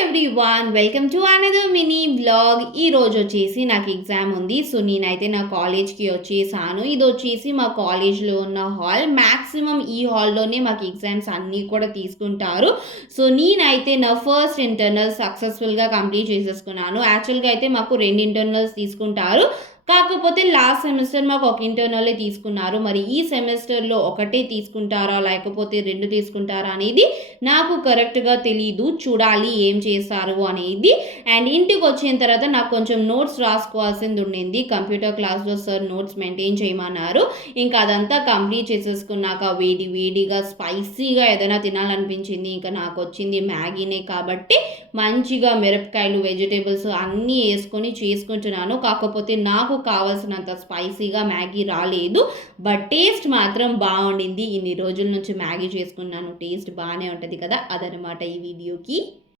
Everyone welcome to another mini vlog. ఈ రోజు వచ్చేసి నాకు ఎగ్జామ్ ఉంది. సో నేనైతే నా కాలేజ్కి వచ్చేసాను. ఇది వచ్చేసి మా కాలేజ్లో ఉన్న హాల్. మ్యాక్సిమం ఈ హాల్లోనే మాకు ఎగ్జామ్స్ అన్నీ కూడా తీసుకుంటారు. సో నేనైతే నా ఫస్ట్ ఇంటర్నల్ సక్సెస్ఫుల్గా కంప్లీట్ చేసేసుకున్నాను. యాక్చువల్గా అయితే మాకు 2 ఇంటర్నల్స్ తీసుకుంటారు. కాకపోతే లాస్ట్ సెమిస్టర్ మాకు ఒక ఇంటర్నలే తీసుకున్నారు. మరి ఈ సెమిస్టర్లో ఒకటే తీసుకుంటారా లేకపోతే 2 తీసుకుంటారా అనేది నాకు కరెక్ట్గా తెలీదు. చూడాలి ఏం చేస్తారు అనేది. అండ్ ఇంటికి వచ్చిన తర్వాత నాకు కొంచెం నోట్స్ రాసుకోవాల్సింది ఉండింది. కంప్యూటర్ క్లాస్లో సార్ నోట్స్ మెయింటైన్ చేయమన్నారు. ఇంకా అదంతా కంప్లీట్ చేసేసుకున్నాక వేడి వేడిగా స్పైసీగా ఏదైనా తినాలనిపించింది. ఇంకా నాకు వచ్చింది మ్యాగీనే కాబట్టి మంచిగా మిరపకాయలు వెజిటేబుల్స్ అన్నీ వేసుకొని చేసుకుంటున్నాను. కాకపోతే నాకు కావాల్సినంత స్పైసీగా మ్యాగీ రాలేదు. బట్ టేస్ట్ మాత్రం బాగుండింది. ఇన్ని రోజుల నుంచి మ్యాగీ చేసుకున్నాను, టేస్ట్ బాగానే ఉంటుంది కదా, అదనమాట ఈ వీడియోకి.